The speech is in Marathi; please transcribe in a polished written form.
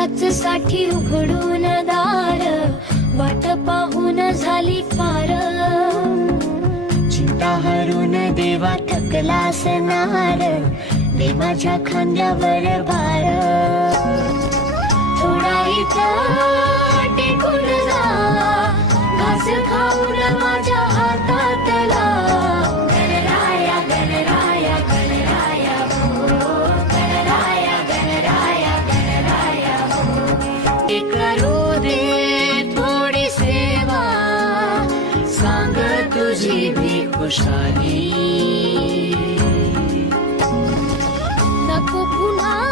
साठी उघडून दार, वाट पाहून झाली फार. चिंता हरून देवा थकला असणार, दे माझ्या खांद्यावर भार. थोडा इथं टेकून जा, घास खाऊन माझ्या हातातला. गणराया गणराया गणराया हो, गणराया गणराया गणराया हो. करू दे थोडी सेवा, सांग तुझी भी खुशाली. नको पुन्हा